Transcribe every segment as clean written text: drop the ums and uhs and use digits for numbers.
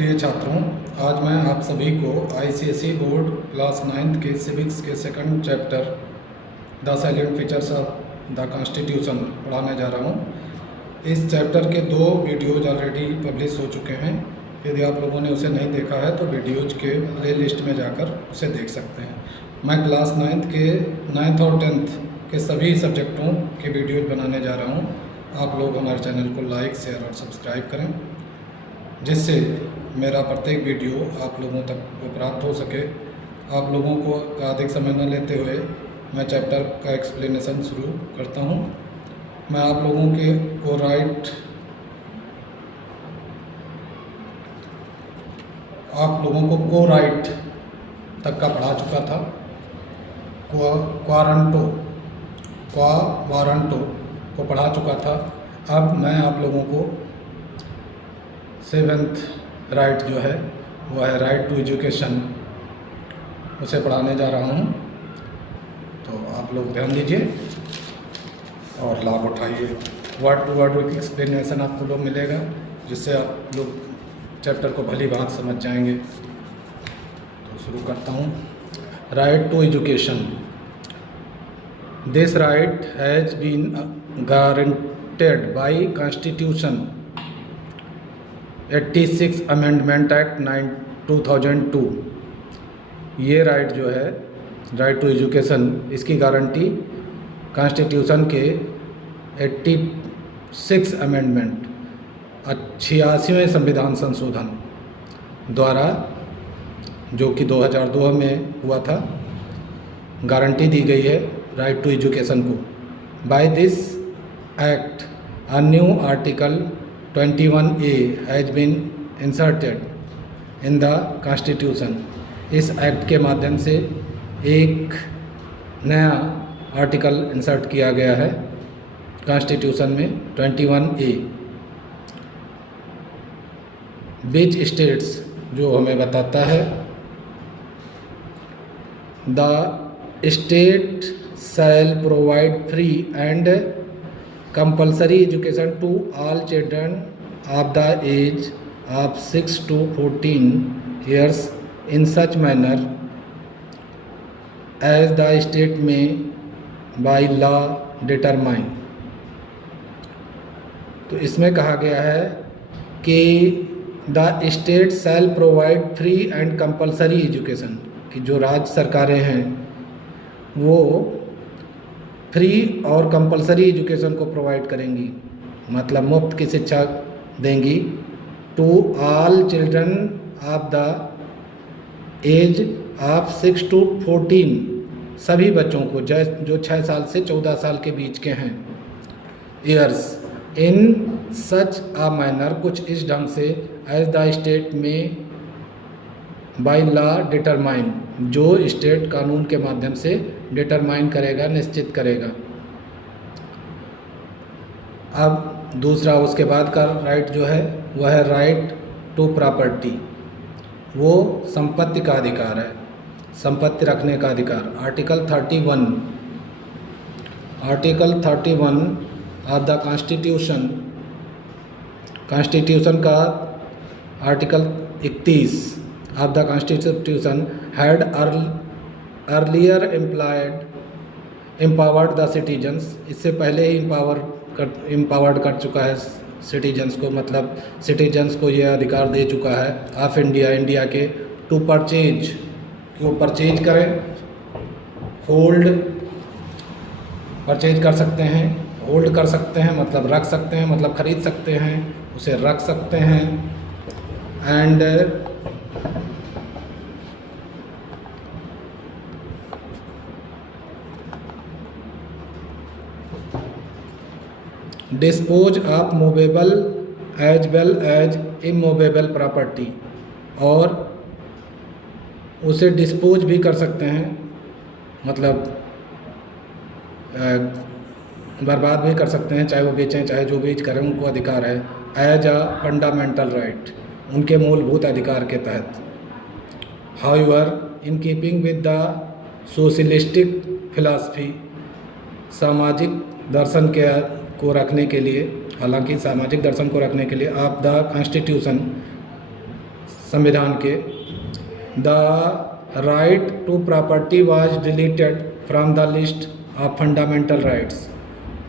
प्रिय छात्रों, आज मैं आप सभी को आईसीएसई बोर्ड क्लास 9th के सिविक्स के second chapter the salient features of the constitution पढ़ाने जा रहा हूँ। इस चैप्टर के 2 वीडियोज ऑलरेडी पब्लिश हो चुके हैं। यदि आप लोगों ने उसे नहीं देखा है तो वीडियोज के प्लेलिस्ट में जाकर उसे देख सकते हैं। मैं क्लास 9th और 10th के सभी सब्जेक्टों के वीडियोज बनाने जा रहा हूँ। आप लोग हमारे चैनल को लाइक, शेयर और सब्सक्राइब करें, जिससे मेरा प्रत्येक वीडियो आप लोगों तक प्राप्त हो सके। आप लोगों को का अधिक समय न लेते हुए मैं चैप्टर का एक्सप्लेनेशन शुरू करता हूं। मैं आप लोगों को को राइट तक का पढ़ा चुका था। वारंटो को पढ़ा चुका था। अब मैं आप लोगों को 7th राइट जो है वह है राइट टू एजुकेशन, उसे पढ़ाने जा रहा हूँ। तो आप लोग ध्यान दीजिए और लाभ उठाइए। वर्ड टू वर्ड एक्सप्लेनेशन आपको लोग मिलेगा, जिससे आप लोग चैप्टर को भली बात समझ जाएंगे। तो शुरू करता हूँ। Right to education. This right has been guaranteed by constitution 86 amendment act 2002। ये राइट जो है राइट टू एजुकेशन, इसकी गारंटी कॉन्स्टिट्यूशन के 86 अमेंडमेंट 86वें संविधान संशोधन द्वारा, जो कि 2002 में हुआ था, गारंटी दी गई है राइट टू एजुकेशन को। By this act a new article 21A has been inserted in the constitution. इस एक्ट के माध्यम से एक नया आर्टिकल इंसर्ट किया गया है कॉन्स्टिट्यूशन में, 21A। विच स्टेट्स, जो हमें बताता है the state shall provide free and compulsory education to all children of the age of 6 to 14 years in such manner as the state may by law determine। तो इसमें कहा गया है कि the state shall provide free and compulsory education, कि जो राज्य सरकारें हैं वो फ्री और कंपलसरी एजुकेशन को प्रोवाइड करेंगी, मतलब मुफ्त की शिक्षा देंगी, to all children of the age of 6 to 14, सभी बच्चों को जो 6 साल से 14 साल के बीच के हैं, ईयर्स, इन सच आ मैनर, कुछ इस ढंग से, एज द स्टेट में बाय लॉ डिटरमाइन, जो स्टेट कानून के माध्यम से डिटरमाइन करेगा, निश्चित करेगा। अब दूसरा उसके बाद का राइट जो है वह है राइट टू प्रॉपर्टी। वो संपत्ति का अधिकार है, संपत्ति रखने का अधिकार। आर्टिकल 31 ऑफ द कॉन्स्टिट्यूशन का article 31 of the constitution had earlier empowered the citizens, इससे पहले ही एम्पावर्ड कर चुका है सिटीजन्स को, मतलब सिटीजन्स को यह अधिकार दे चुका है ऑफ इंडिया के, टू परचेज, कि वो परचेज करें, होल्ड, परचेज कर सकते हैं, होल्ड कर सकते हैं मतलब रख सकते हैं, मतलब खरीद सकते हैं, उसे रख सकते हैं, and dispose of movable as well as immovable property, और उसे डिस्पोज भी कर सकते हैं, मतलब बर्बाद भी कर सकते हैं, चाहे वो बेचें चाहे जो बेच करें, उनको अधिकार है, एज अ फंडामेंटल राइट, उनके मूलभूत अधिकार के तहत। However in keeping with the socialistic philosophy, सामाजिक दर्शन को रखने के लिए, हालांकि सामाजिक दर्शन को रखने के लिए ऑफ द कॉन्स्टिट्यूशन, संविधान के, the right to property was deleted from the list of fundamental rights.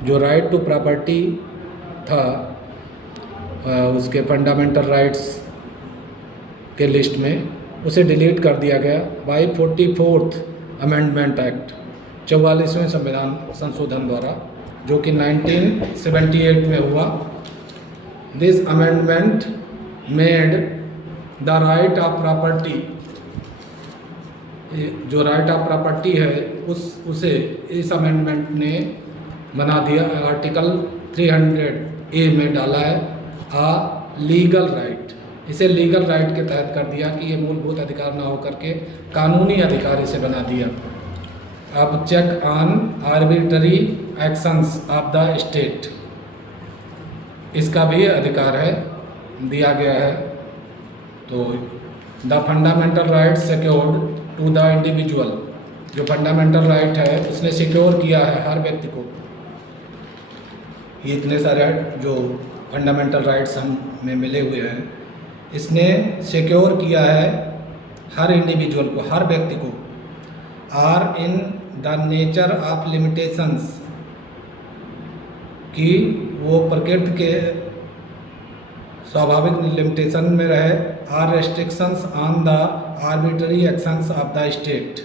जो राइट टू प्रॉपर्टी था उसके फंडामेंटल राइट्स के लिस्ट में, उसे डिलीट कर दिया गया बाई 44th अमेंडमेंट एक्ट, 44वें संविधान संशोधन द्वारा, जो कि 1978 में हुआ। This amendment made the right of property, जो राइट ऑफ प्रॉपर्टी है उसे इस अमेंडमेंट ने बना दिया, आर्टिकल 300A में डाला है आ लीगल राइट। इसे लीगल राइट के तहत कर दिया कि ये मूलभूत अधिकार ना होकर के कानूनी अधिकार इसे बना दिया। अब check on arbitrary actions of the state, इसका भी अधिकार है, दिया गया है। तो the fundamental right secured to the individual, जो फंडामेंटल राइट है उसने सिक्योर किया है हर व्यक्ति को। ये इतने सारे जो फंडामेंटल राइट्स हम में मिले हुए हैं, इसने सिक्योर किया है हर इंडिविजुअल को, हर व्यक्ति को। Are in the nature of limitations, कि वो प्रकृति के स्वाभाविक लिमिटेशन में रहे। Are restrictions on the arbitrary actions of the state,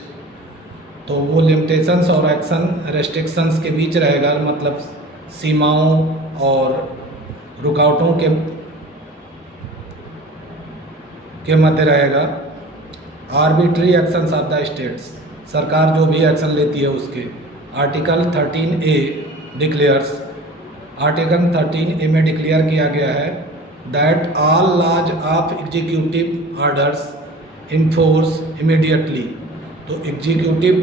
तो वो लिमिटेशंस और एक्शन रेस्ट्रिक्शंस के बीच रहेगा, मतलब सीमाओं और रुकावटों के मध्य रहेगा। Arbitrary actions of the states, सरकार जो भी एक्शन लेती है उसके। Article 13A declares, article 13A में डिक्लेयर किया गया है that all laws of executive orders enforce immediately, तो एग्जीक्यूटिव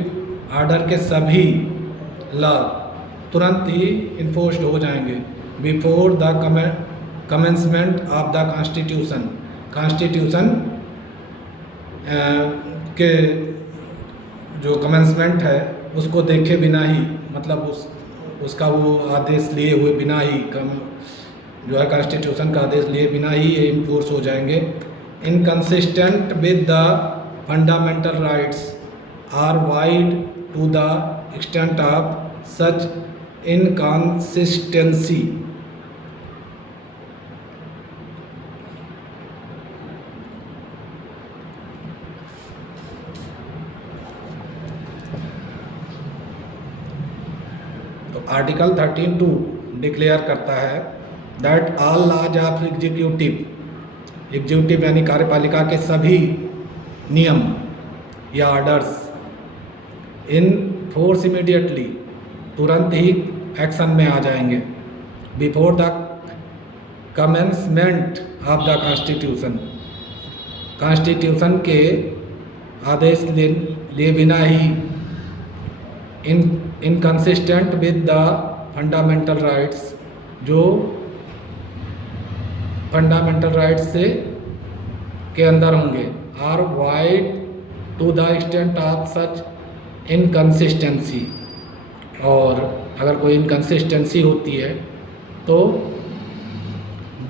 ऑर्डर के सभी लॉ तुरंत ही इन्फोर्स्ड हो जाएंगे before the commencement of the constitution. Constitution के जो कमेंसमेंट है उसको देखे बिना ही, मतलब उसका वो आदेश लिए हुए बिना ही, जो है कॉन्स्टिट्यूशन का आदेश लिए बिना ही ये इन्फोर्स हो जाएंगे। Inconsistent with the fundamental rights are void to the extent of such inconsistency. तो आर्टिकल 13(2) डिक्लेयर करता है that all laws of executive यानी कार्यपालिका के सभी नियम या ऑर्डर्स इन फोर्स इमीडिएटली, तुरंत ही एक्शन में आ जाएंगे। Before the commencement of the constitution, constitution के आदेश लिए बिना ही, inconsistent with the fundamental rights, जो फंडामेंटल राइट्स से के अंदर होंगे। Are void to the extent of such inconsistency, और अगर कोई इनकंसिस्टेंसी होती है तो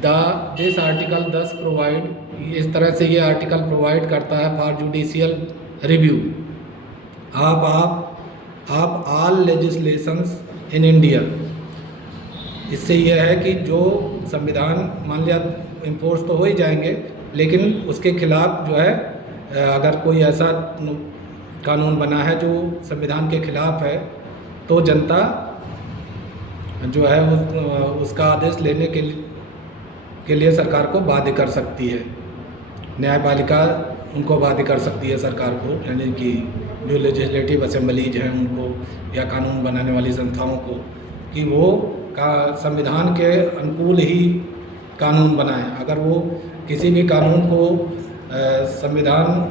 दिस आर्टिकल 10 प्रोवाइड, इस तरह से ये आर्टिकल प्रोवाइड करता है for judicial review of all legislations in India. इससे यह है कि जो संविधान मान लिया इम्पोर्स तो हो ही जाएंगे, लेकिन उसके खिलाफ जो है अगर कोई ऐसा कानून बना है जो संविधान के खिलाफ है, तो जनता जो है उसका आदेश लेने के लिए सरकार को बाध्य कर सकती है। न्यायपालिका उनको बाध्य कर सकती है सरकार को, यानी कि जो लेजिस्लेटिव असेंबलीज हैं उनको या कानून बनाने वाली संस्थाओं को, कि वो संविधान के अनुकूल ही कानून बनाएं। अगर वो किसी भी कानून को संविधान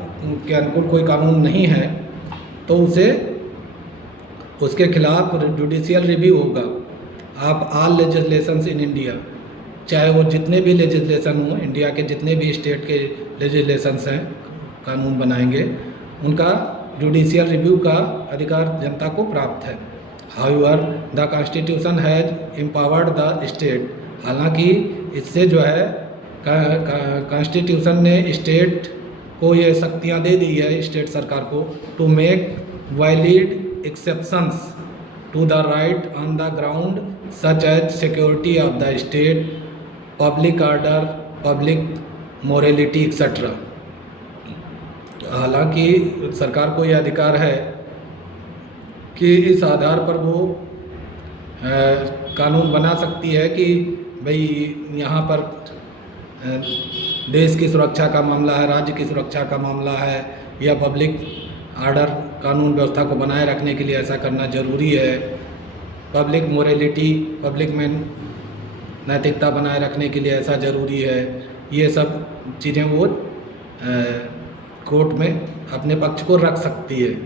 के अनुकूल कोई कानून नहीं है तो उसके खिलाफ जुडिशियल रिव्यू होगा of all legislations in India, चाहे वो जितने भी लेजिस्लेशन हों, इंडिया के जितने भी स्टेट के लेजिस्लेशंस हैं, कानून बनाएंगे, उनका जुडिशियल रिव्यू का अधिकार जनता को प्राप्त है। However the constitution has empowered the state, हालांकि इससे जो है कॉन्स्टिट्यूशन ने स्टेट को ये शक्तियाँ दे दी है, स्टेट सरकार को, to make valid exceptions to the right on the ground such as security of the state, public order, public morality etcetera. हालांकि सरकार को यह अधिकार है कि इस आधार पर वो कानून बना सकती है कि भाई यहाँ पर देश की सुरक्षा का मामला है, राज्य की सुरक्षा का मामला है, या पब्लिक ऑर्डर, कानून व्यवस्था को बनाए रखने के लिए ऐसा करना ज़रूरी है, पब्लिक मोरलिटी, पब्लिक में नैतिकता बनाए रखने के लिए ऐसा ज़रूरी है। ये सब चीज़ें वो कोर्ट में अपने पक्ष को रख सकती है।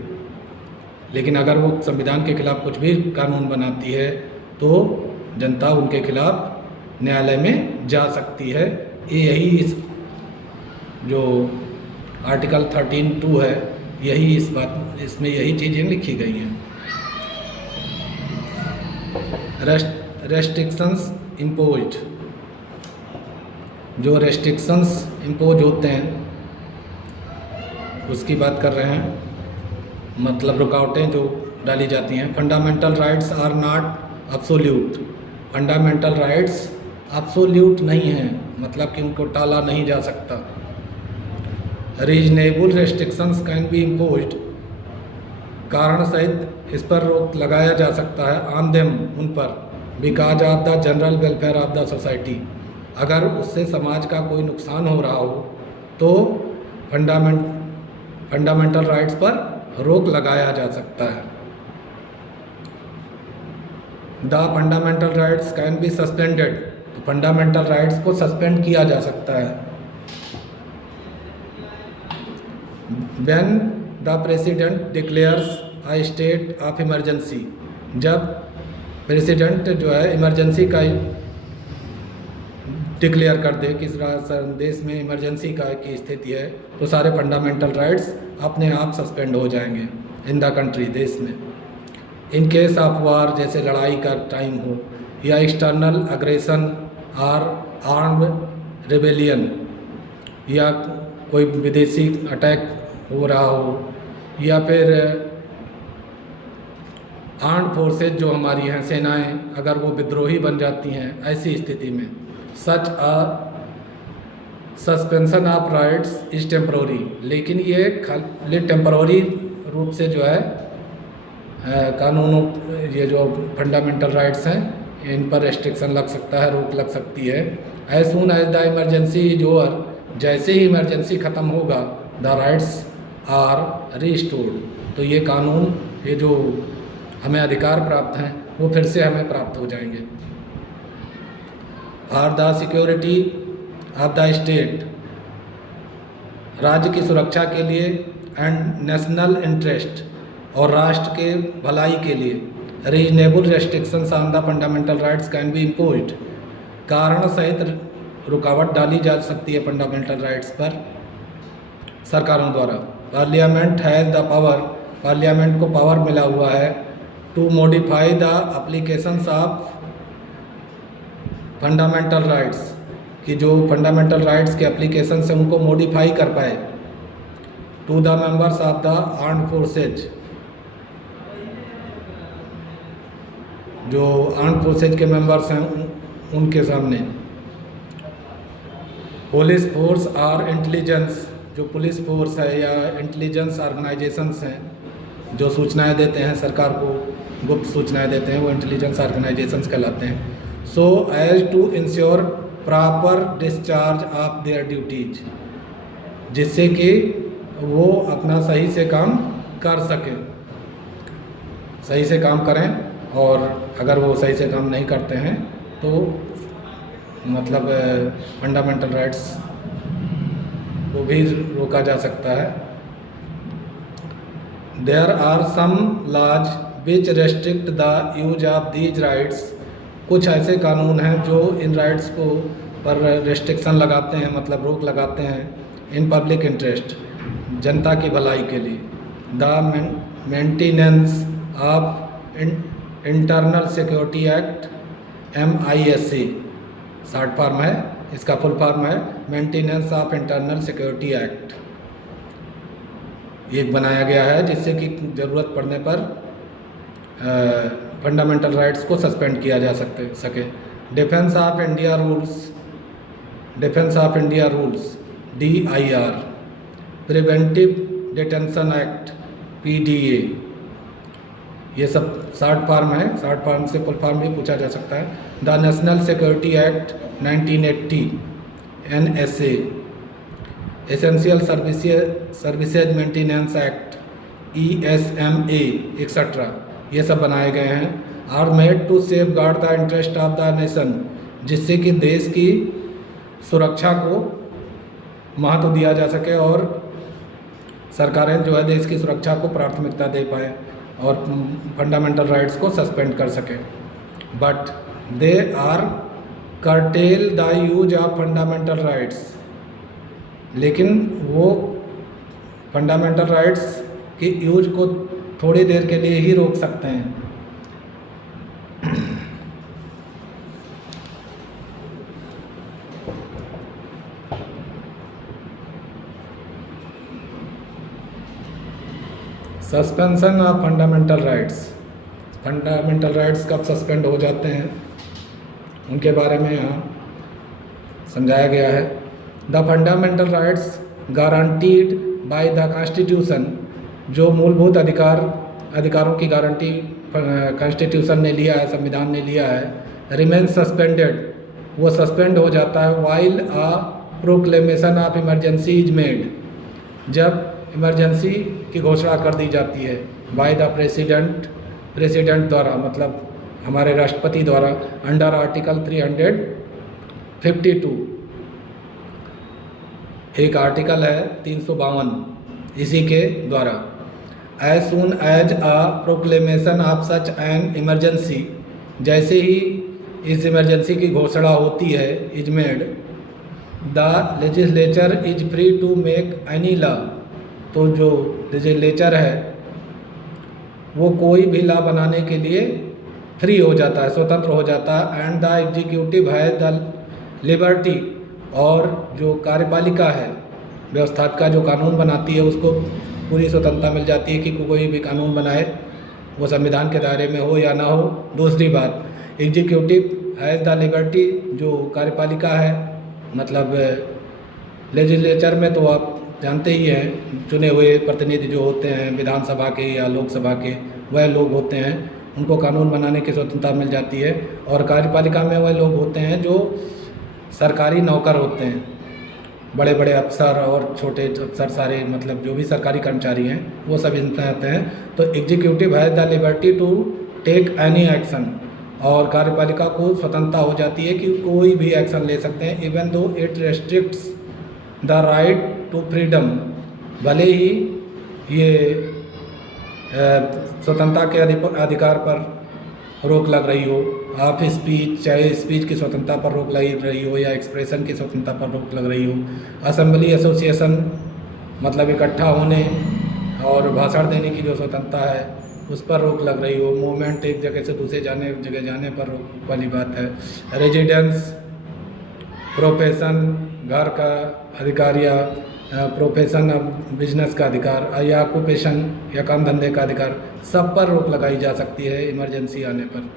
लेकिन अगर वो संविधान के खिलाफ कुछ भी कानून बनाती है तो जनता उनके खिलाफ न्यायालय में जा सकती है। यही इस जो आर्टिकल 13(2) है, यही इसमें यही चीज़ें लिखी गई हैं। रेस्ट्रिक्शंस इम्पोज्ड, जो रेस्ट्रिक्शंस इम्पोज होते हैं उसकी बात कर रहे हैं, मतलब रुकावटें जो डाली जाती हैं। Fundamental rights are not absolute, fundamental rights absolute नहीं हैं, मतलब कि उनको टाला नहीं जा सकता। Reasonable restrictions can be imposed, कारण सहित इस पर रोक लगाया जा सकता है, ऑन देम, उन पर, because of the general welfare of the society, अगर उससे समाज का कोई नुकसान हो रहा हो तो फंडामेंटल राइट्स पर रोक लगाया जा सकता है। The fundamental rights can be suspended, तो फंडामेंटल राइट्स को सस्पेंड किया जा सकता है। When the president declares a state of emergency, जब प्रेसिडेंट जो है इमरजेंसी का डिक्लेयर कर दे, किस देश में इमरजेंसी का की स्थिति है, तो सारे फंडामेंटल राइट्स अपने आप सस्पेंड हो जाएंगे इन द कंट्री, देश में। इन केस ऑफ वार, जैसे लड़ाई का टाइम हो, या एक्सटर्नल अग्रेशन और आर्म्ड रिबेलियन, या कोई विदेशी अटैक हो रहा हो, या फिर आर्म्ड फोर्सेज जो हमारी हैं, सेनाएं, अगर वो विद्रोही बन जाती हैं, ऐसी स्थिति में such a suspension of rights is temporary, लेकिन ये खाली टेम्पररी रूप से जो है कानूनों, ये जो फंडामेंटल राइट्स हैं, इन पर रेस्ट्रिक्शन लग सकता है, रोक लग सकती है। As soon as the emergency is over, जैसे ही इमरजेंसी ख़त्म होगा, द राइट्स आर रिस्टोर्ड, तो ये कानून, ये जो हमें अधिकार प्राप्त हैं, वो फिर से हमें प्राप्त हो जाएंगे। For the security of the state, राज्य की सुरक्षा के लिए, एंड नेशनल इंटरेस्ट, और राष्ट्र के भलाई के लिए, reasonable restrictions on the fundamental rights can be imposed, कारण सहित रुकावट डाली जा सकती है फंडामेंटल राइट्स पर सरकारों द्वारा। Parliament has the power, parliament को पावर मिला हुआ है, to modify the applications of fundamental rights, कि जो फंडामेंटल राइट्स के एप्लीकेशन से उनको मॉडिफाई कर पाए, to the members of the armed forces, जो आर्म्ड फोर्सेज के मेंबर्स हैं उनके सामने। पुलिस फोर्स और इंटेलिजेंस, जो पुलिस फोर्स है या इंटेलिजेंस ऑर्गेनाइजेशंस हैं, जो सूचनाएं देते हैं सरकार को, गुप्त सूचनाएं देते हैं, वो इंटेलिजेंस ऑर्गेनाइजेशंस कहलाते हैं। So as to ensure proper discharge of their duties, जिससे कि वो अपना सही से काम कर सकें, सही से काम करें, और अगर वो सही से काम नहीं करते हैं तो मतलब फंडामेंटल राइट्स को भी रोका जा सकता है। There are some laws which restrict the use of these rights, कुछ ऐसे कानून हैं जो इन राइट्स को पर रेस्ट्रिक्शन लगाते हैं, मतलब रोक लगाते हैं, इन पब्लिक इंटरेस्ट, जनता की भलाई के लिए। The maintenance of internal security act, MISA short form है, इसका फुल फॉर्म है maintenance of internal security act. एक बनाया गया है जिससे कि ज़रूरत पड़ने पर फंडामेंटल राइट्स को सस्पेंड किया जा सके। Defence of India rules DIR, preventive detention act PDA, ये सब शॉर्ट फॉर्म है। शॉर्ट फॉर्म से फुल फॉर्म भी पूछा जा सकता है। The national security act 1980 NSA, essential services maintenance act ESMA etcetera, ये सब बनाए गए हैं। Are made to safeguard the interest of the nation, जिससे कि देश की सुरक्षा को महत्व दिया जा सके और सरकारें जो है देश की सुरक्षा को प्राथमिकता दे पाए और फंडामेंटल राइट्स को सस्पेंड कर सके। But they are curtail the use of fundamental rights, लेकिन वो फंडामेंटल राइट्स के यूज को थोड़ी देर के लिए ही रोक सकते हैं। सस्पेंशन ऑफ फंडामेंटल राइट्स कब सस्पेंड हो जाते हैं उनके बारे में यहाँ समझाया गया है। The fundamental rights guaranteed bye the constitution, जो मूलभूत अधिकारों की गारंटी कॉन्स्टिट्यूशन ने लिया है, संविधान ने लिया है, रिमेन सस्पेंडेड, वो सस्पेंड हो जाता है while a proclamation of emergency is made, जब इमरजेंसी की घोषणा कर दी जाती है बाय द प्रेसिडेंट द्वारा, मतलब हमारे राष्ट्रपति द्वारा, अंडर आर्टिकल 352। एक आर्टिकल है 352 इसी के द्वारा। As soon as a proclamation of such an emergency, जैसे ही इस इमरजेंसी की घोषणा होती है, is made, the legislature is free to make any law, तो जो लेजिस्लेचर है वो कोई भी लॉ बनाने के लिए फ्री हो जाता है, स्वतंत्र हो जाता है। And the executive has the liberty, और जो कार्यपालिका है, व्यवस्थापिका जो कानून बनाती है, उसको पूरी स्वतंत्रता मिल जाती है कि कोई भी कानून बनाए, वो संविधान के दायरे में हो या ना हो। दूसरी बात, एग्जीक्यूटिव हैज़ द लिबर्टी, जो कार्यपालिका है, मतलब लेजिस्लेचर में तो आप जानते ही हैं, चुने हुए प्रतिनिधि जो होते हैं विधानसभा के या लोकसभा के, वह लोग होते हैं, उनको कानून बनाने की स्वतंत्रता मिल जाती है। और कार्यपालिका में वह लोग होते हैं जो सरकारी नौकर होते हैं, बड़े बड़े अफसर और छोटे अफसर, सारे मतलब जो भी सरकारी कर्मचारी हैं वो सब इसमें आते हैं। तो executive has the liberty to take any action, और कार्यपालिका को स्वतंत्रता हो जाती है कि कोई भी एक्शन ले सकते हैं, even though it restricts the right to freedom, भले ही ये स्वतंत्रता के अधिकार पर रोक लग रही हो, ऑफ स्पीच, चाहे स्पीच की स्वतंत्रता पर रोक लग रही हो या एक्सप्रेशन की स्वतंत्रता पर रोक लग रही हो, असेंबली एसोसिएशन मतलब इकट्ठा होने और भाषण देने की जो स्वतंत्रता है उस पर रोक लग रही हो, मूवमेंट एक जगह से दूसरे जगह जाने पर रोक वाली बात है, रेजिडेंस, प्रोफेशन, घर का अधिकार या प्रोफेशन बिजनेस का अधिकार या ऑक्यूपेशन या काम धंधे का अधिकार, सब पर रोक लगाई जा सकती है इमरजेंसी आने पर।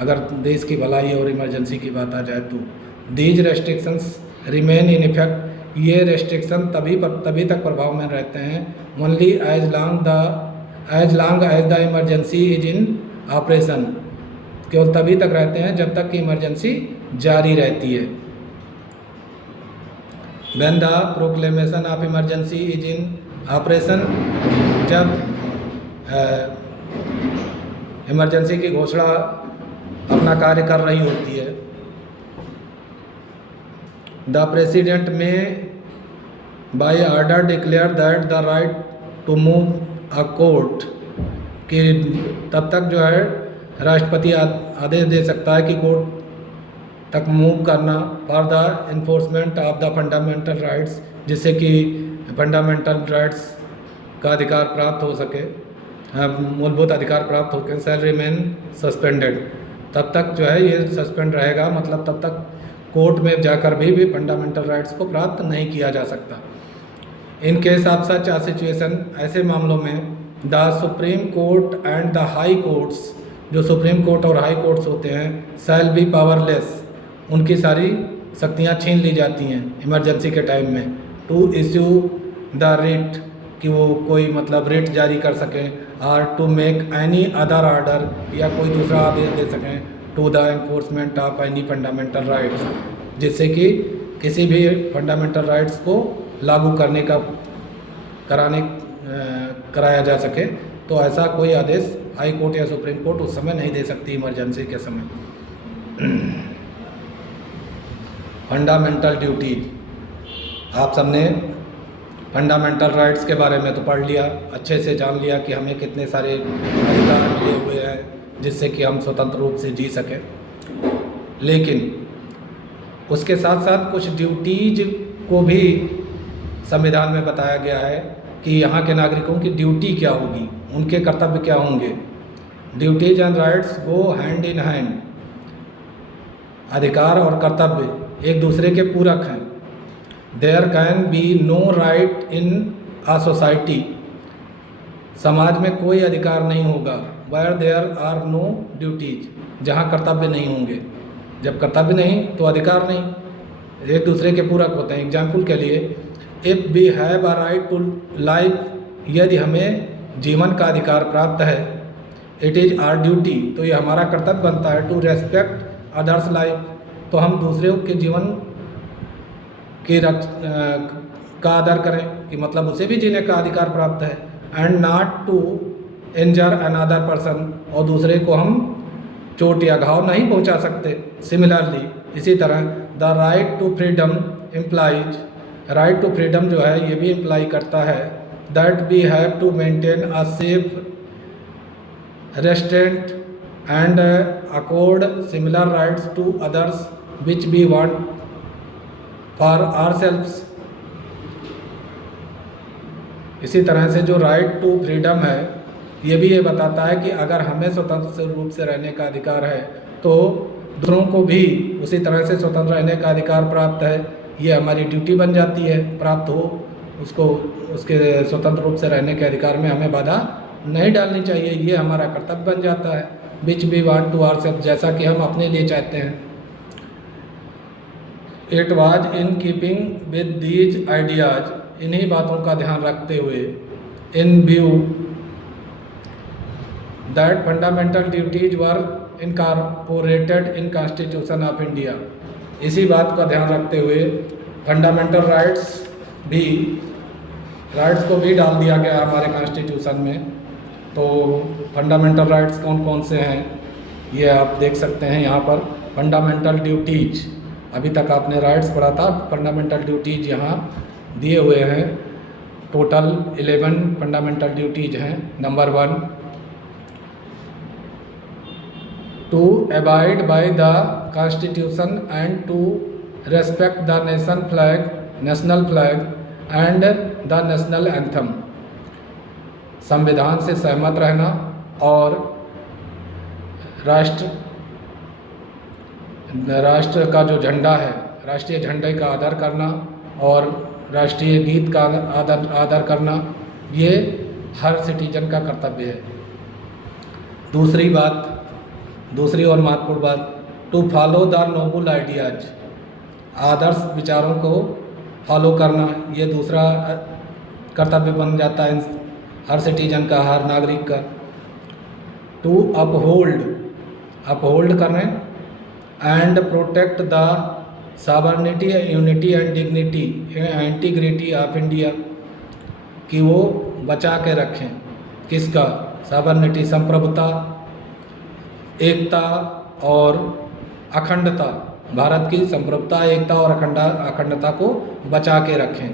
अगर देश की भलाई और इमरजेंसी की बात आ जाए तो these restrictions remain in effect, ये रेस्ट्रिक्शन तभी तक प्रभाव में रहते हैं only as long as the emergency is in operation, केवल तभी तक रहते हैं जब तक कि इमरजेंसी जारी रहती है। When the proclamation of emergency is in operation, जब इमरजेंसी की घोषणा अपना कार्य कर रही होती है, the president may by order declare that the right to move a court, कि तब तक जो है राष्ट्रपति आदेश दे सकता है कि कोर्ट तक मूव करना for the enforcement of the fundamental rights, जिससे कि फंडामेंटल राइट्स का अधिकार प्राप्त हो सके, मूलभूत अधिकार प्राप्त होकर शैल रिमेन सस्पेंडेड, तब तक जो है ये सस्पेंड रहेगा, मतलब तब तक कोर्ट में जाकर भी फंडामेंटल राइट्स को प्राप्त नहीं किया जा सकता। In case of such a situation, ऐसे मामलों में the supreme court and the high courts, जो सुप्रीम कोर्ट और हाई कोर्ट्स होते हैं, शैल बी पावरलेस, उनकी सारी शक्तियाँ छीन ली जाती हैं इमरजेंसी के टाइम में, टू इश्यू द रिट, कि वो कोई मतलब रिट जारी कर सकें, और to make any other order, या कोई दूसरा आदेश दे सकें, to the enforcement of any fundamental rights, जिससे कि किसी भी फंडामेंटल राइट्स को लागू करने का कराया जा सके। तो ऐसा कोई आदेश हाई कोर्ट या सुप्रीम कोर्ट उस समय नहीं दे सकती इमरजेंसी के समय। फंडामेंटल ड्यूटीज, आप सबने फंडामेंटल राइट्स के बारे में तो पढ़ लिया, अच्छे से जान लिया कि हमें कितने सारे अधिकार मिले हुए हैं जिससे कि हम स्वतंत्र रूप से जी सकें। लेकिन उसके साथ साथ कुछ ड्यूटीज को भी संविधान में बताया गया है कि यहाँ के नागरिकों की ड्यूटी क्या होगी, उनके कर्तव्य क्या होंगे। Duties and rights go hand in hand. अधिकार और कर्तव्य एक दूसरे के पूरक हैं। There can be no right in a society, समाज में कोई अधिकार नहीं होगा, where there are no duties, जहाँ कर्तव्य नहीं होंगे। जब कर्तव्य नहीं तो अधिकार नहीं, एक दूसरे के पूरक होते हैं। एग्जाम्पल के लिए, if we have a right to life, यदि हमें जीवन का अधिकार प्राप्त है, इट इज़ आवर ड्यूटी, तो ये हमारा कर्तव्य बनता है, टू रेस्पेक्ट अदर्स लाइफ, तो हम दूसरे के जीवन की का आदर करें, कि मतलब उसे भी जीने का अधिकार प्राप्त है। And not to injure another person, और दूसरे को हम चोट या घाव नहीं पहुंचा सकते। सिमिलरली, इसी तरह the right to freedom implies, right to freedom जो है ये भी इम्प्लाई करता है that we have to maintain a safe restraint and accord similar rights to others which we want for ourselves. इसी तरह से जो राइट टू फ्रीडम है ये भी ये बताता है कि अगर हमें स्वतंत्र रूप से रहने का अधिकार है तो दूसरों को भी उसी तरह से स्वतंत्र रहने का अधिकार प्राप्त है। ये हमारी ड्यूटी बन जाती है, प्राप्त हो उसको, उसके स्वतंत्र रूप से रहने के अधिकार में हमें बाधा नहीं डालनी चाहिए, ये हमारा कर्तव्य बन जाता है। Which we want to ourselves, जैसा कि हम अपने लिए चाहते हैं। It was in keeping with these ideas, इन्हीं बातों का ध्यान रखते हुए, in view that fundamental duties were incorporated in constitution of India, इसी बात का ध्यान रखते हुए फंडामेंटल राइट्स को भी डाल दिया गया हमारे कॉन्स्टिट्यूशन में। तो फंडामेंटल राइट्स कौन कौन से हैं ये आप देख सकते हैं यहाँ पर। फंडामेंटल ड्यूटीज, अभी तक आपने राइट्स पढ़ा था, फंडामेंटल ड्यूटीज यहाँ दिए हुए हैं। टोटल 11 फंडामेंटल ड्यूटीज हैं। Number 1, to abide by the constitution and to respect the national flag and the national anthem, संविधान से सहमत रहना और राष्ट्र का जो झंडा है, राष्ट्रीय झंडे का आदर करना और राष्ट्रीय गीत का आदर करना, ये हर सिटीजन का कर्तव्य है। दूसरी और महत्वपूर्ण बात, to follow the noble ideas, आदर्श विचारों को फॉलो करना, ये दूसरा कर्तव्य बन जाता है हर सिटीजन का, हर नागरिक का। टू अपहोल्ड करने and protect the sovereignty, unity and dignity, integrity of India, कि वो बचा के रखें किसका, सॉवरेनिटी, संप्रभुता, एकता और अखंडता, भारत की संप्रभुता, एकता और अखंडता को बचा के रखें,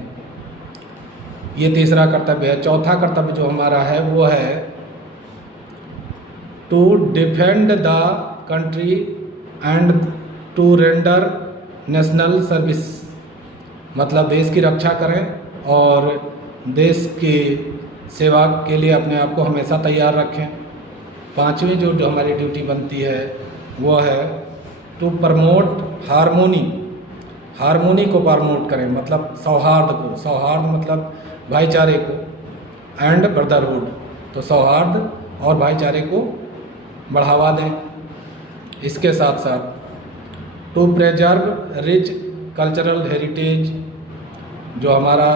ये तीसरा कर्तव्य है। चौथा कर्तव्य जो हमारा है वो है to defend the country and to render national service, मतलब देश की रक्षा करें और देश की सेवा के लिए अपने आप को हमेशा तैयार रखें। पांचवी जो हमारी ड्यूटी बनती है वो है टू प्रमोट हार्मोनी हारमोनी को प्रमोट करें, मतलब सौहार्द को, सौहार्द मतलब भाईचारे को, एंड ब्रदरहुड, तो सौहार्द और भाईचारे को बढ़ावा दें। इसके साथ साथ to preserve rich cultural heritage, जो हमारा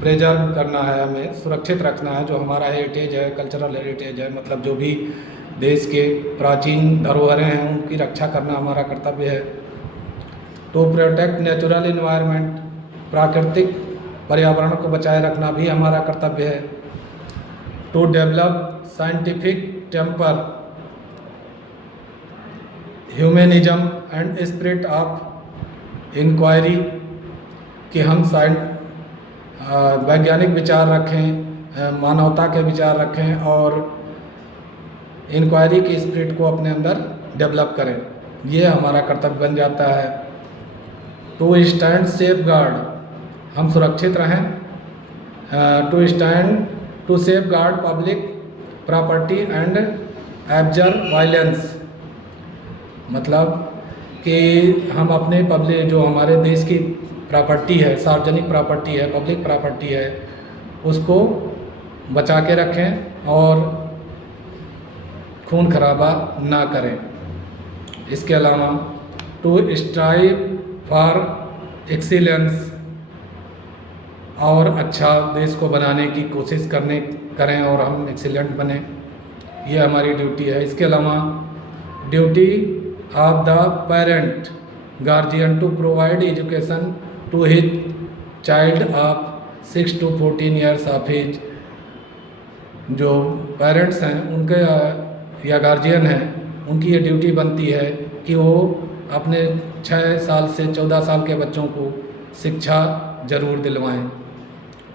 प्रिजर्व करना है, हमें सुरक्षित रखना है, जो हमारा हेरिटेज है, कल्चरल हेरिटेज है, मतलब जो भी देश के प्राचीन धरोहरें हैं उनकी रक्षा करना हमारा कर्तव्य है। टू प्रोटेक्ट नेचुरल इन्वायरमेंट, प्राकृतिक पर्यावरण को बचाए रखना भी हमारा कर्तव्य है। To develop scientific temper, humanism and spirit of inquiry, कि हम वैज्ञानिक विचार रखें, मानवता के विचार रखें और इंक्वायरी की स्पिरिट को अपने अंदर डेवलप करें, ये हमारा कर्तव्य बन जाता है। टू स्टैंड सेफ गार्ड, हम सुरक्षित रहें। To safeguard public property and abjure violence, मतलब कि हम अपने पब्लिक, जो हमारे देश की प्रॉपर्टी है, सार्वजनिक प्रॉपर्टी है, पब्लिक प्रॉपर्टी है, उसको बचा के रखें और खून खराबा ना करें। इसके अलावा टू स्ट्राइव फॉर एक्सीलेंस, और अच्छा देश को बनाने की कोशिश करें और हम एक्सीलेंट बने, ये हमारी ड्यूटी है। इसके अलावा duty of the parent guardian to provide education to his child of 6 to 14 years of age, जो पेरेंट्स हैं उनके या गार्जियन हैं, उनकी ये ड्यूटी बनती है कि वो अपने 6 साल से 14 साल के बच्चों को शिक्षा ज़रूर दिलवाएं।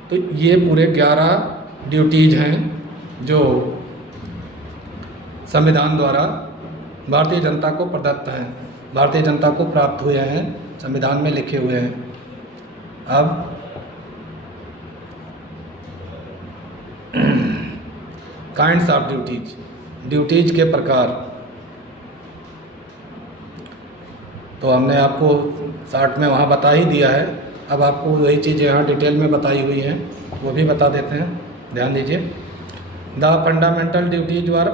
तो ये पूरे 11 ड्यूटीज़ हैं जो संविधान द्वारा भारतीय जनता को प्रदत्त हैं, भारतीय जनता को प्राप्त हुए हैं, संविधान में लिखे हुए हैं। अब काइंड्स ऑफ ड्यूटीज़ के प्रकार, तो हमने आपको शार्ट में वहाँ बता ही दिया है। अब आपको वही चीज़ें यहाँ डिटेल में बताई हुई हैं, वो भी बता देते हैं, ध्यान दीजिए। The fundamental duties were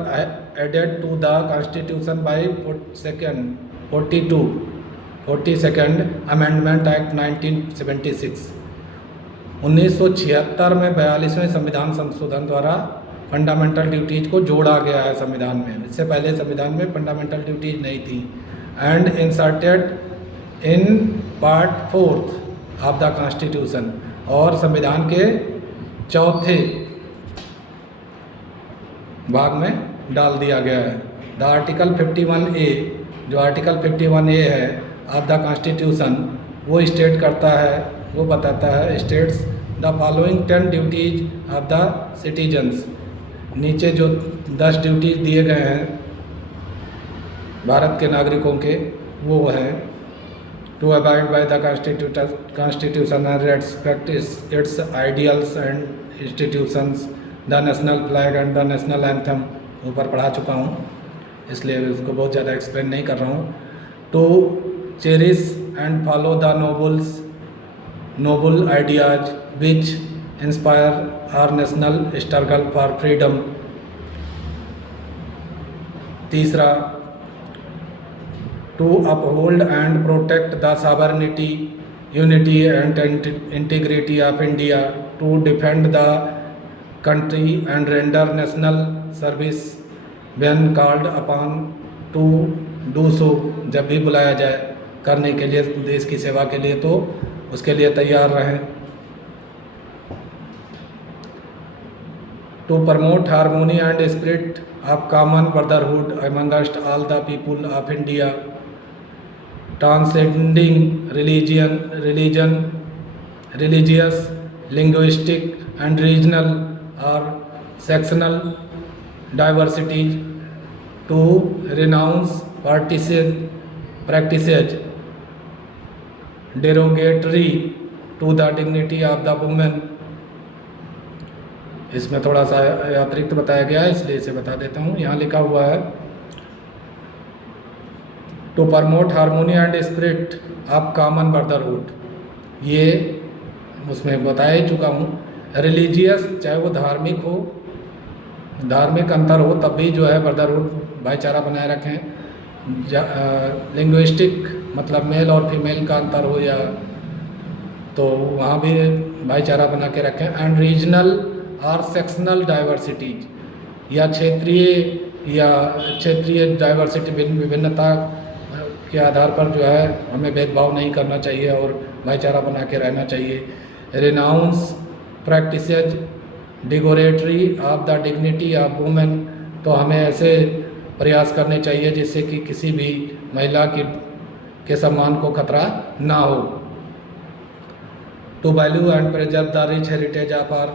added to the constitution by 42nd amendment act 1976। 1976 में 42वें संविधान संशोधन द्वारा फंडामेंटल ड्यूटीज को जोड़ा गया है संविधान में। इससे पहले संविधान में फंडामेंटल ड्यूटीज नहीं थी। And inserted in part 4 of the constitution, और संविधान के चौथे भाग में डाल दिया गया है। द आर्टिकल 51A, जो आर्टिकल 51A है ऑफ द कॉन्स्टिट्यूशन, वो स्टेट करता है, वो बताता है, states the following 10 duties of the citizens. नीचे जो 10 ड्यूटीज दिए गए हैं भारत के नागरिकों के, वो हैं to abide by the constitution and respect its ideals and institutions, the national flag and the national anthem, ऊपर पढ़ा चुका हूँ इसलिए उसको बहुत ज़्यादा एक्सप्लेन नहीं कर रहा हूँ। To cherish and follow the noble ideas which inspire our national struggle for freedom. तीसरा, to uphold and protect the sovereignty, unity and integrity of India, to defend the country and render national service when called upon to do so, जब भी बुलाया जाए करने के लिए देश की सेवा के लिए, तो उसके लिए तैयार रहें। To promote harmony and spirit of common brotherhood amongst all the people of India, transcending religious, linguistic and regional और sectional diversities, to renounce practices derogatory to the dignity of the woman। इसमें थोड़ा सा अतिरिक्त बताया गया है इसलिए इसे बता देता हूँ। यहाँ लिखा हुआ है to promote harmony and spirit of common brotherhood, ये उसमें बता ही चुका हूँ। रिलीजियस, चाहे वो धार्मिक हो, धार्मिक अंतर हो तब भी जो है ब्रदरहुड भाईचारा बनाए रखें। लिंग्विस्टिक मतलब मेल और फीमेल का अंतर हो या तो वहाँ भी भाईचारा बना के रखें। एंड रीजनल और सेक्शनल डाइवर्सिटीज, या क्षेत्रीय डाइवर्सिटी, विभिन्नता के आधार पर जो है हमें भेदभाव नहीं करना चाहिए और भाईचारा बना के रहना चाहिए। Renounce practices derogatory of the dignity of women, तो हमें ऐसे प्रयास करने चाहिए जिससे कि किसी भी महिला के सम्मान को खतरा ना हो। To value and preserve the rich heritage of our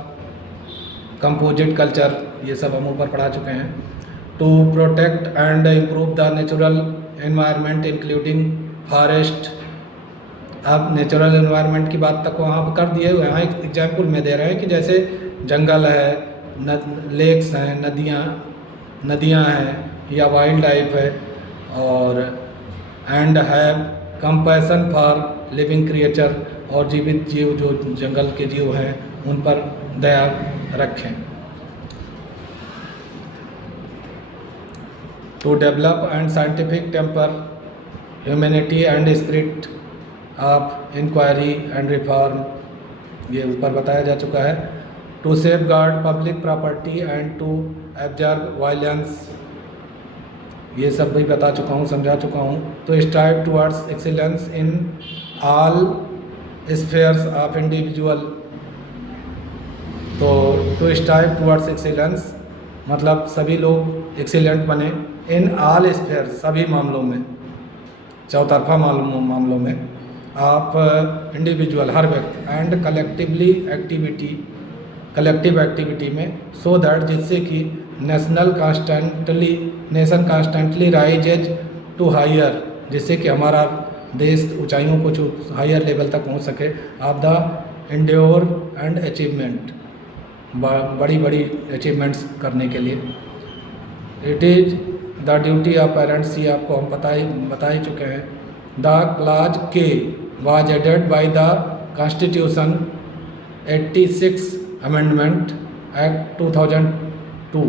composite culture, ये सब हम ऊपर पढ़ा चुके हैं। To protect and improve the natural environment including forest. अब नेचुरल एनवायरनमेंट की बात तक वहाँ पर कर दिए हुए हैं, एक एग्जाम्पल में दे रहे हैं कि जैसे जंगल है, लेक्स हैं, नदियाँ हैं या वाइल्ड लाइफ है, और and have compassion for living creature, और जीवित जीव जो जंगल के जीव हैं उन पर दया रखें। To develop and scientific temper humanity and spirit of inquiry and reform, ये ऊपर बताया जा चुका है। To safeguard public property and to observe violence, ये सब भी बता चुका हूँ, समझा चुका हूँ। To strive towards excellence in all spheres of individual, तो टू स्ट्राइव टुवर्ड्स एक्सीलेंस मतलब सभी लोग एक्सीलेंट बने। इन ऑल स्फेयर, सभी मामलों में, चौतरफा मामलों में, आप इंडिविजुअल हर व्यक्ति, एंड कलेक्टिव एक्टिविटी में, सो दैट जिससे कि nation constantly rises to higher, जिससे कि हमारा देश ऊंचाइयों को हायर लेवल तक पहुंच सके। Of the endure and achievement, बड़ी अचीवमेंट्स करने के लिए। It is the duty of parents, ये आपको हम बता ही चुके हैं। The clause K was added by the constitution 86 amendment act 2002,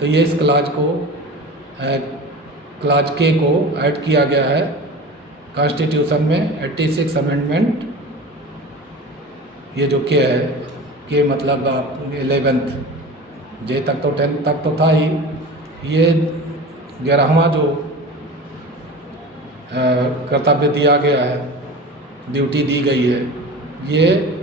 तो ये इस क्लॉज के को ऐड किया गया है कॉन्स्टिट्यूशन में 86 अमेंडमेंट। ये जो के है, के मतलब 11th, जे तक तो 10th तक तो था ही, ये 11वां जो कर्तव्य दिया गया है, ड्यूटी दी गई है, ये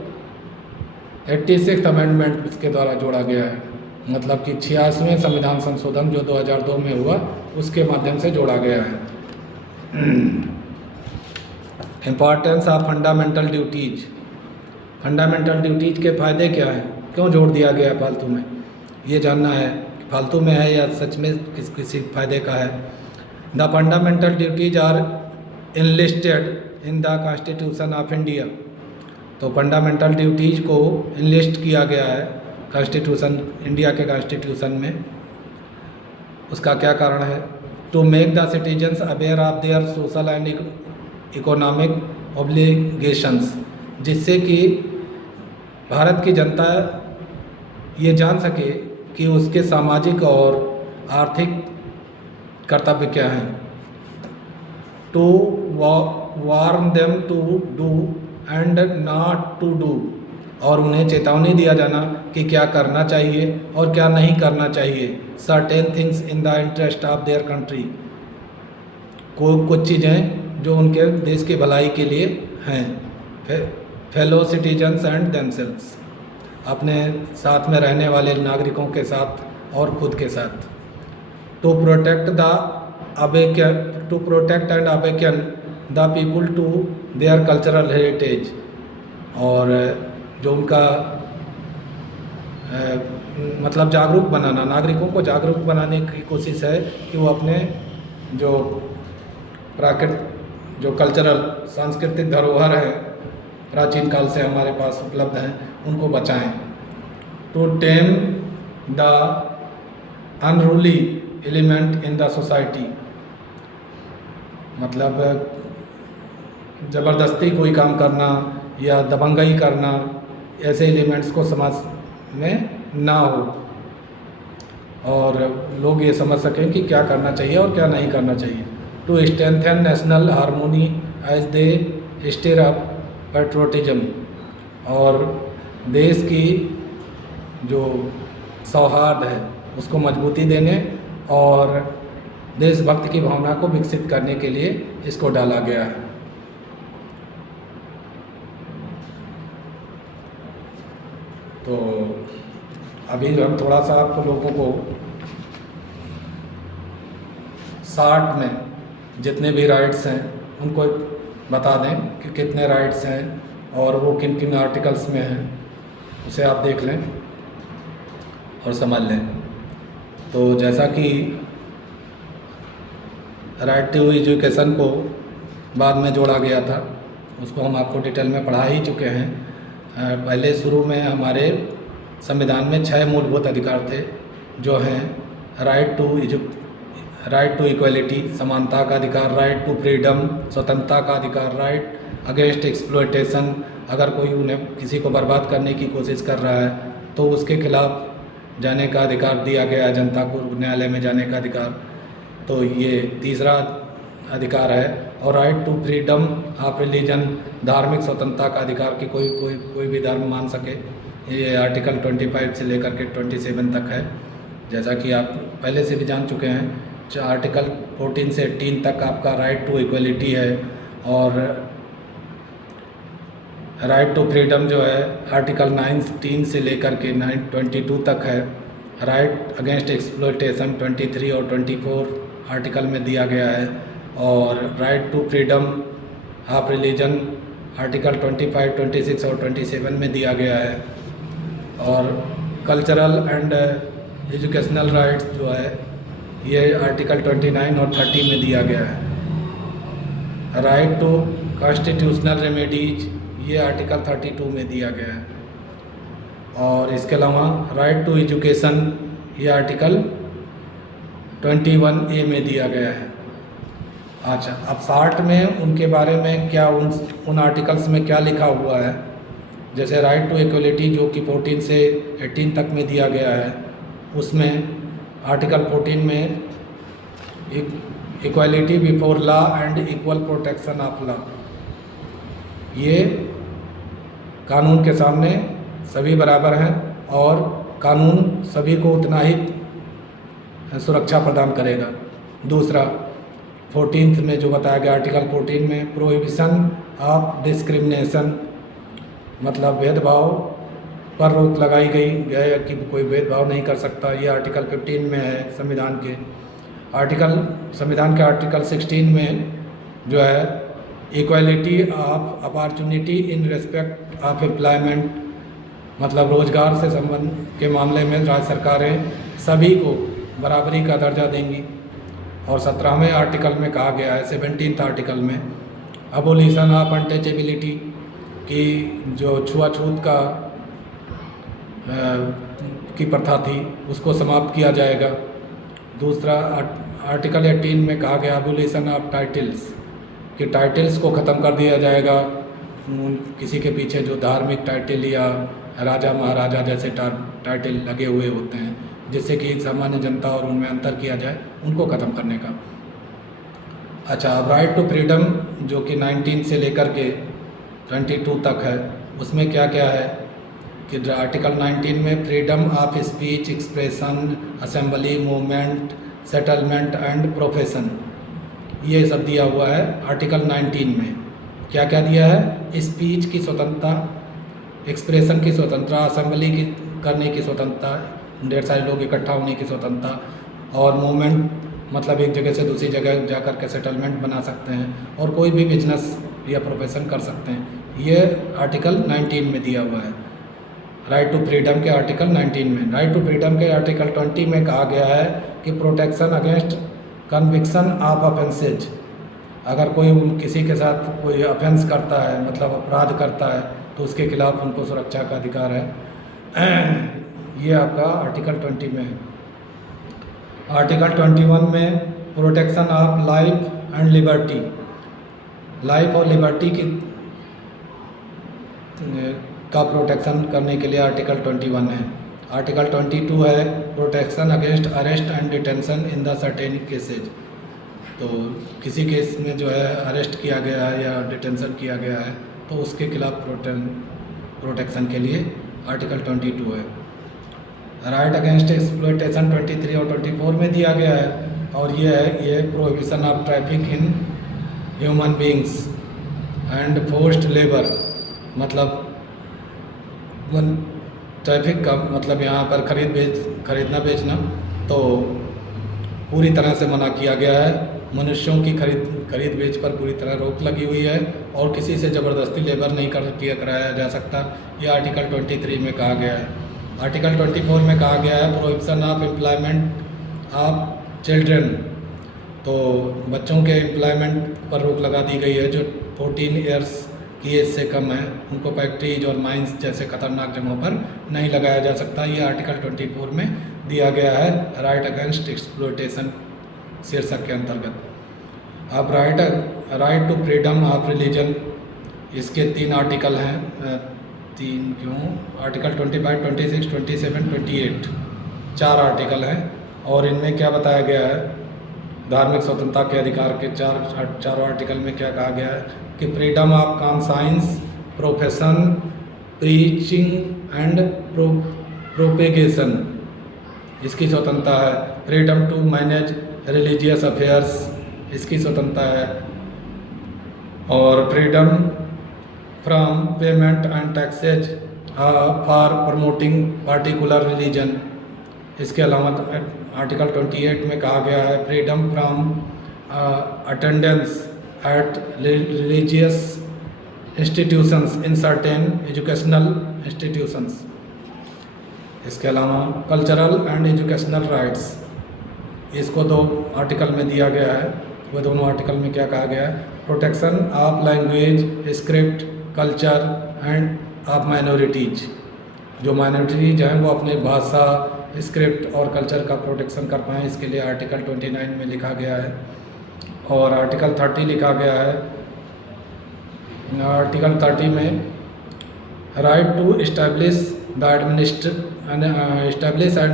86 अमेंडमेंट इसके द्वारा जोड़ा गया है। मतलब कि 86वें संविधान संशोधन जो 2002 में हुआ उसके माध्यम से जोड़ा गया है। Importance of fundamental duties, fundamental duties के फ़ायदे क्या हैं, क्यों जोड़ दिया गया है फालतू में, ये जानना है फालतू में है या सच में किसी फ़ायदे का है। The fundamental duties are enlisted in the constitution of India, तो फंडामेंटल ड्यूटीज को इनलिस्ट किया गया है कॉन्स्टिट्यूशन, इंडिया के कॉन्स्टिट्यूशन में। उसका क्या कारण है? To make the citizens aware of their social and economic obligations, जिससे कि भारत की जनता ये जान सके कि उसके सामाजिक और आर्थिक कर्तव्य क्या हैं। To warn them to do and not to do, और उन्हें चेतावनी दिया जाना कि क्या करना चाहिए और क्या नहीं करना चाहिए। Certain things in the interest of their country, कुछ चीज़ें जो उनके देश की भलाई के लिए हैं। फेलो सिटीजन्स एंड देमसेल्व्स, अपने साथ में रहने वाले नागरिकों के साथ और खुद के साथ। To protect and awaken the people to their cultural heritage, और जो उनका मतलब जागरूक बनाना, नागरिकों को जागरूक बनाने की कोशिश है कि वो अपने जो जो कल्चरल सांस्कृतिक धरोहर है प्राचीन काल से हमारे पास उपलब्ध हैं, उनको बचाएं। To tame the unruly element in the society, मतलब ज़बरदस्ती कोई काम करना या दबंगई करना, ऐसे एलिमेंट्स को समाज में ना हो और लोग ये समझ सकें कि क्या करना चाहिए और क्या नहीं करना चाहिए। To strengthen national harmony as they stir up patriotism, और देश की जो सौहार्द है उसको मजबूती देने और देशभक्ति की भावना को विकसित करने के लिए इसको डाला गया है। तो अभी हम थोड़ा सा आपको लोगों को शार्ट में जितने भी राइट्स हैं उनको बता दें कि कितने राइट्स हैं और वो किन किन आर्टिकल्स में हैं, उसे आप देख लें और समझ लें। तो जैसा कि राइट टू एजुकेशन को बाद में जोड़ा गया था, उसको हम आपको डिटेल में पढ़ा ही चुके हैं। पहले शुरू में हमारे संविधान में 6 मूलभूत अधिकार थे, जो हैं राइट टू इक्वलिटी, समानता का अधिकार, राइट टू फ्रीडम, स्वतंत्रता का अधिकार, राइट अगेंस्ट एक्सप्लॉयटेशन, अगर कोई उन्हें किसी को बर्बाद करने की कोशिश कर रहा है तो उसके खिलाफ जाने का अधिकार दिया गया है, जनता को न्यायालय में जाने का अधिकार। तो ये तीसरा अधिकार है। और right to freedom of religion, धार्मिक स्वतंत्रता का अधिकार कि कोई भी धर्म मान सके, ये आर्टिकल 25 से लेकर के 27 तक है। जैसा कि आप पहले से भी जान चुके हैं, आर्टिकल 14 से 18 तक आपका राइट टू इक्वलिटी है, और राइट टू फ्रीडम जो है आर्टिकल 19 से लेकर के 22 तक है। राइट अगेंस्ट एक्सप्लॉयटेशन 23 और 24 आर्टिकल में दिया गया है। और right to freedom of religion article 25, 26 और 27 में दिया गया है। और कल्चरल एंड एजुकेशनल राइट्स जो है ये आर्टिकल 29 और 30 में दिया गया है। राइट टू कॉन्स्टिट्यूशनल रेमेडीज ये आर्टिकल 32 में दिया गया है। और इसके अलावा राइट टू एजुकेशन ये आर्टिकल 21A में दिया गया है। अच्छा, अब 60 में उनके बारे में क्या उन आर्टिकल्स में क्या लिखा हुआ है, जैसे राइट टू इक्वलिटी जो कि 14 से 18 तक में दिया गया है, उसमें आर्टिकल 14 में equality before law and equal protection of law, ये कानून के सामने सभी बराबर हैं और कानून सभी को उतना ही सुरक्षा प्रदान करेगा। दूसरा 14th में जो बताया गया आर्टिकल 14 में प्रोहिबिशन ऑफ डिस्क्रिमिनेशन, मतलब भेदभाव पर रोक लगाई गई है कि कोई भेदभाव नहीं कर सकता, ये आर्टिकल 15 में है संविधान के। संविधान के आर्टिकल 16 में जो है equality of opportunity in respect of employment, मतलब रोजगार से संबंध के मामले में राज्य सरकारें सभी को बराबरी का दर्जा देंगी। और 17वें आर्टिकल में कहा गया है, 17th आर्टिकल में, अबोलिशन ऑफ अनटचेबिलिटी की जो छुआछूत की प्रथा थी उसको समाप्त किया जाएगा। दूसरा आर्टिकल 18 में कहा गया अबोलिशन ऑफ टाइटल्स, कि टाइटल्स को ख़त्म कर दिया जाएगा, किसी के पीछे जो धार्मिक टाइटल या राजा महाराजा जैसे टाइटल लगे हुए होते हैं, जिससे कि सामान्य जनता और उनमें अंतर किया जाए, उनको ख़त्म करने का। अच्छा, अब राइट टू फ्रीडम जो कि 19 से लेकर के 22 तक है, उसमें क्या क्या है कि आर्टिकल 19 में freedom of speech, expression, assembly, movement, settlement and profession, ये सब दिया हुआ है आर्टिकल 19 में। क्या क्या दिया है? स्पीच की स्वतंत्रता, एक्सप्रेशन की स्वतंत्रता, असेंबली की करने की स्वतंत्रता, ढेर सारे लोग इकट्ठा होने की स्वतंत्रता, और मूवमेंट मतलब एक जगह से दूसरी जगह जा कर के सेटलमेंट बना सकते हैं, और कोई भी बिजनेस या प्रोफेशन कर सकते हैं, ये आर्टिकल 19 में दिया हुआ है। राइट टू फ्रीडम के आर्टिकल 19 में। राइट टू फ्रीडम के आर्टिकल 20 में कहा गया है कि protection against conviction of offences, अगर कोई किसी के साथ कोई ऑफेंस करता है, मतलब अपराध करता है, तो उसके खिलाफ उनको सुरक्षा का अधिकार है। ये आपका आर्टिकल 20 में है। आर्टिकल 21 में protection of life and liberty, life और लिबर्टी की का प्रोटेक्शन करने के लिए आर्टिकल 21 है। आर्टिकल 22 है protection against arrest and detention in the certain cases. तो किसी केस में जो है अरेस्ट किया गया है या डिटेंशन किया गया है तो उसके खिलाफ प्रोटेक्शन के लिए आर्टिकल 22 है। राइट अगेंस्ट एक्सप्लॉयटेशन 23 और 24 में दिया गया है, और ये prohibition of traffic in human beings and forced labour, मतलब ट्रैफिक का मतलब यहाँ पर खरीदना बेचना तो पूरी तरह से मना किया गया है। मनुष्यों की खरीद बेच पर पूरी तरह रोक लगी हुई है और किसी से ज़बरदस्ती लेबर नहीं कराया जा सकता। यह आर्टिकल 23 में कहा गया है। आर्टिकल 24 में कहा गया है prohibition of employment of children, तो बच्चों के एम्प्लॉयमेंट पर रोक लगा दी गई है जो 14 ईयर्स की एज से कम है, उनको फैक्ट्रीज और माइंस जैसे खतरनाक जगहों पर नहीं लगाया जा सकता। ये आर्टिकल 24 में दिया गया है राइट अगेंस्ट एक्सप्लॉयटेशन शीर्षक के अंतर्गत। अब right to freedom of religion, इसके 3 आर्टिकल हैं, 3 क्यों, आर्टिकल 25, 26, 27, 28, 4 आर्टिकल हैं। और इनमें क्या बताया गया है, धार्मिक स्वतंत्रता के अधिकार के चारों आर्टिकल में क्या कहा गया है कि freedom of conscience, profession, preaching and propagation, इसकी स्वतंत्रता है। Freedom to manage religious affairs, इसकी स्वतंत्रता है। और freedom from payment and taxes for promoting particular religion, इसके अलावा आर्टिकल 28 में कहा गया है freedom from attendance at religious institutions in certain educational institutions. इसके अलावा कल्चरल एंड एजुकेशनल राइट्स, इसको 2 आर्टिकल में दिया गया है। वह दोनों आर्टिकल में क्या कहा गया है, protection of language, script, culture end of minorities, जो माइनॉरिटीज हैं वो अपने भाषा, स्क्रिप्ट और कल्चर का प्रोटेक्शन कर पाएँ, इसके लिए आर्टिकल 29 में लिखा गया है। और आर्टिकल 30 लिखा गया है, आर्टिकल 30 में right to establish and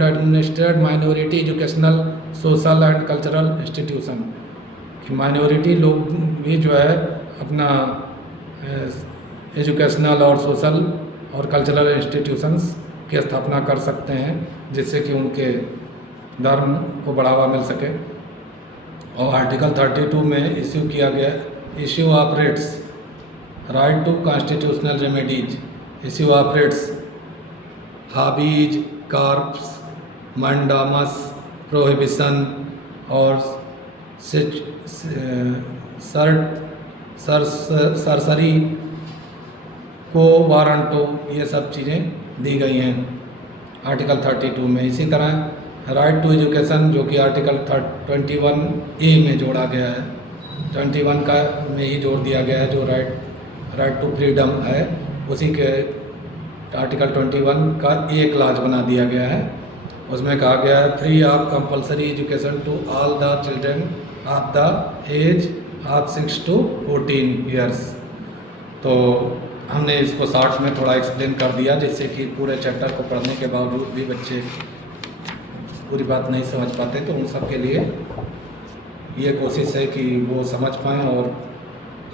administrate minority educational, social and cultural institution, कि माइनॉरिटी लोग भी जो है अपना एजुकेशनल और सोशल और कल्चरल इंस्टीट्यूशंस की स्थापना कर सकते हैं जिससे कि उनके धर्म को बढ़ावा मिल सके। और आर्टिकल 32 में इश्यू किया गया issue of writs, right to constitutional remedies, issue of writs, habeas corpus, mandamus, prohibition और सरसरी को वारंटो, ये सब चीज़ें दी गई हैं आर्टिकल 32 में। इसी तरह राइट टू एजुकेशन जो कि आर्टिकल 21A में जोड़ा गया है, 21 का में ही जोड़ दिया गया है, जो राइट टू फ्रीडम है उसी के आर्टिकल 21 का एक क्लास बना दिया गया है। उसमें कहा गया है free of compulsory education to all the children of the age of 6 to 14 years. तो हमने इसको शॉर्ट्स में थोड़ा एक्सप्लेन कर दिया जिससे कि पूरे चैप्टर को पढ़ने के बावजूद भी बच्चे पूरी बात नहीं समझ पाते, तो उन सब के लिए ये कोशिश है कि वो समझ पाएँ और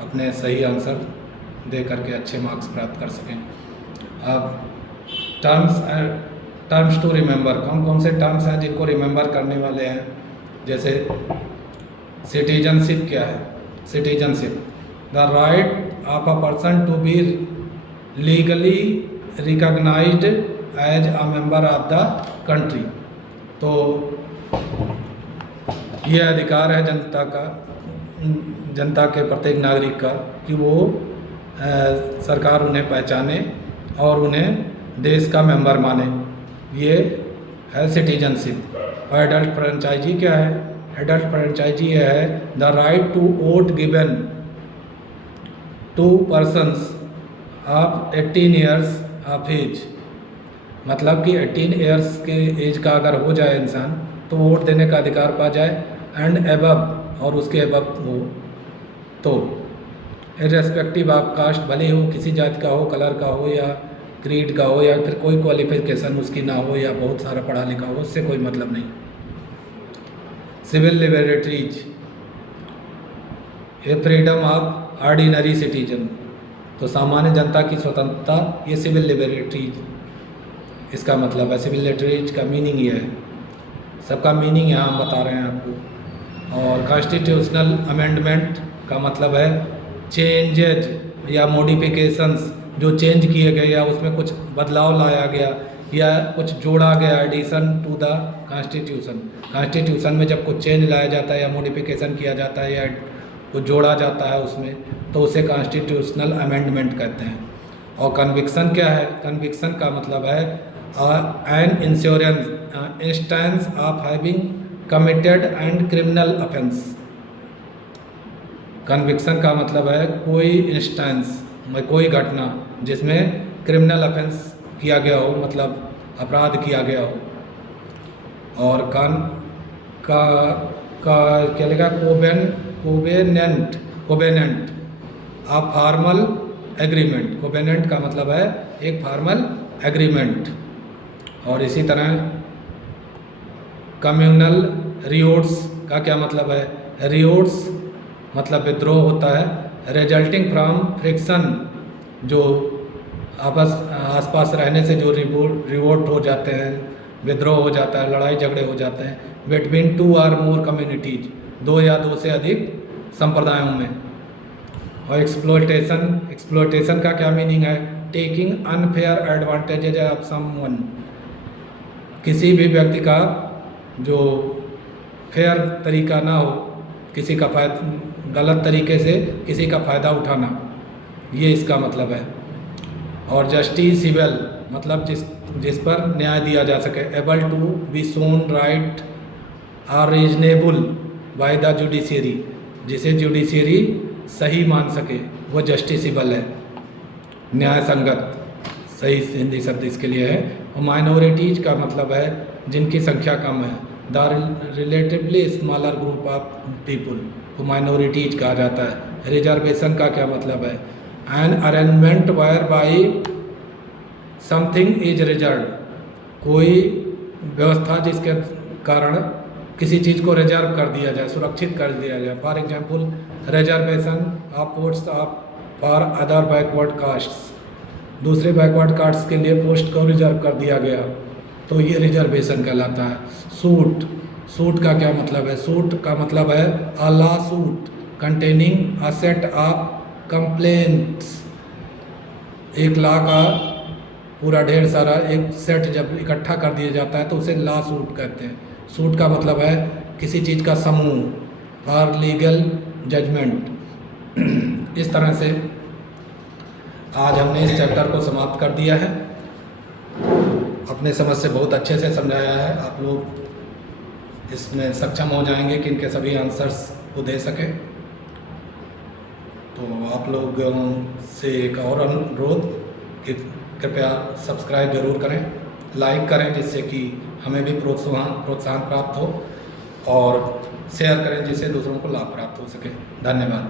अपने सही आंसर दे करके अच्छे मार्क्स प्राप्त कर सकें। अब टर्म्स टू रिमेंबर, कौन कौन से टर्म्स हैं जिनको रिमेंबर करने वाले हैं, जैसे सिटीजनशिप क्या है, citizenship the right of a person to be legally recognized as a member of the country. तो ये अधिकार है जनता के प्रत्येक नागरिक का कि वो सरकार उन्हें पहचाने और उन्हें देश का मेंबर माने, ये है सिटीजनशिप। और एडल्ट फ्रेंचाइजी क्या है, एडल्ट फ्रेंचाइजी ये है the right to vote given to persons of 18 years of age, मतलब कि 18 ईयर्स के एज का अगर हो जाए इंसान तो वोट देने का अधिकार पा जाए एंड एबव और उसके एबव हो तो इर्रेस्पेक्टिव ऑफ कास्ट, भले ही वो किसी जाति का हो, कलर का हो या क्रीड का हो या फिर कोई क्वालिफिकेशन उसकी ना हो या बहुत सारा पढ़ा लिखा हो, उससे कोई मतलब नहीं। सिविल लिबर्टीज, ये फ्रीडम ऑफ ऑर्डिनरी सिटीजन, तो सामान्य जनता की स्वतंत्रता, ये सिविल लिबर्टीज इसका मतलब है। सिविल लिबर्टीज का मीनिंग ये है, सबका मीनिंग यहाँ हम बता रहे हैं आपको। और कॉन्स्टिट्यूशनल अमेंडमेंट का मतलब है चेंजेज या मॉडिफिकेशंस, जो चेंज किए गए या उसमें कुछ बदलाव लाया गया या कुछ जोड़ा गया, addition to the constitution. Constitution में जब कुछ चेंज लाया जाता है या मॉडिफिकेशन किया जाता है या कुछ जोड़ा जाता है उसमें, तो उसे कॉन्स्टिट्यूशनल अमेंडमेंट कहते हैं। और कन्विक्शन क्या है? कन्विक्शन का मतलब है an instance of having committed and criminal offence. Conviction का मतलब है कोई इंस्टेंस, कोई घटना जिसमें क्रिमिनल ऑफेंस किया गया हो, मतलब अपराध किया गया हो। और क्या लिखा? Covenant of formal agreement. Covenant का मतलब है एक फॉर्मल एग्रीमेंट। और इसी तरह कम्युनल रिवोट्स का क्या मतलब है? रिवोट्स मतलब विद्रोह होता है, रिजल्टिंग फ्रॉम फ्रिक्शन, जो आसपास रहने से जो रिवोल्ट हो जाते हैं, विद्रोह हो जाता है, लड़ाई झगड़े हो जाते हैं बिटवीन टू और मोर कम्युनिटीज, दो या दो से अधिक संप्रदायों में। और एक्सप्लॉयटेशन का क्या मीनिंग है? Taking unfair advantages of someone, किसी भी व्यक्ति का जो फेयर तरीका ना हो, किसी का गलत तरीके से किसी का फ़ायदा उठाना, ये इसका मतलब है। और जस्टिसेबल मतलब जिस पर न्याय दिया जा सके। Able to be shown right are reasonable by the judiciary, जिसे जुडिशियरी सही मान सके वो जस्टिसेबल है, न्याय संगत, सही हिंदी शब्द इसके लिए है। और माइनॉरिटीज का मतलब है जिनकी संख्या कम है, the relatively smaller group of people को माइनॉरिटीज कहा जाता है। रिजर्वेशन का क्या मतलब है? An arrangement wire by something is reserve, कोई व्यवस्था जिसके कारण किसी चीज़ को रिजर्व कर दिया जाए, सुरक्षित कर दिया जाए। For example reservation of posts of for other backward castes, दूसरे बैकवर्ड कास्ट्स के लिए पोस्ट को रिजर्व कर दिया गया, तो ये रिजर्वेशन कहलाता है। सूट का क्या मतलब है? सूट का मतलब है a law suit containing a set of complaints, एक लॉ का पूरा ढेर सारा एक सेट जब इकट्ठा कर दिया जाता है तो उसे लॉ सूट कहते हैं। सूट का मतलब है किसी चीज़ का समूह और लीगल जजमेंट। इस तरह से आज हमने इस चैप्टर को समाप्त कर दिया है। अपने समझ से बहुत अच्छे से समझाया है, आप लोग इसमें सक्षम हो जाएंगे कि इनके सभी आंसर्स को दे सकें। तो आप लोग से एक और अनुरोध कि कृपया सब्सक्राइब जरूर करें, लाइक करें, जिससे कि हमें भी प्रोत्साहन प्राप्त हो, और शेयर करें जिससे दूसरों को लाभ प्राप्त हो सके। धन्यवाद।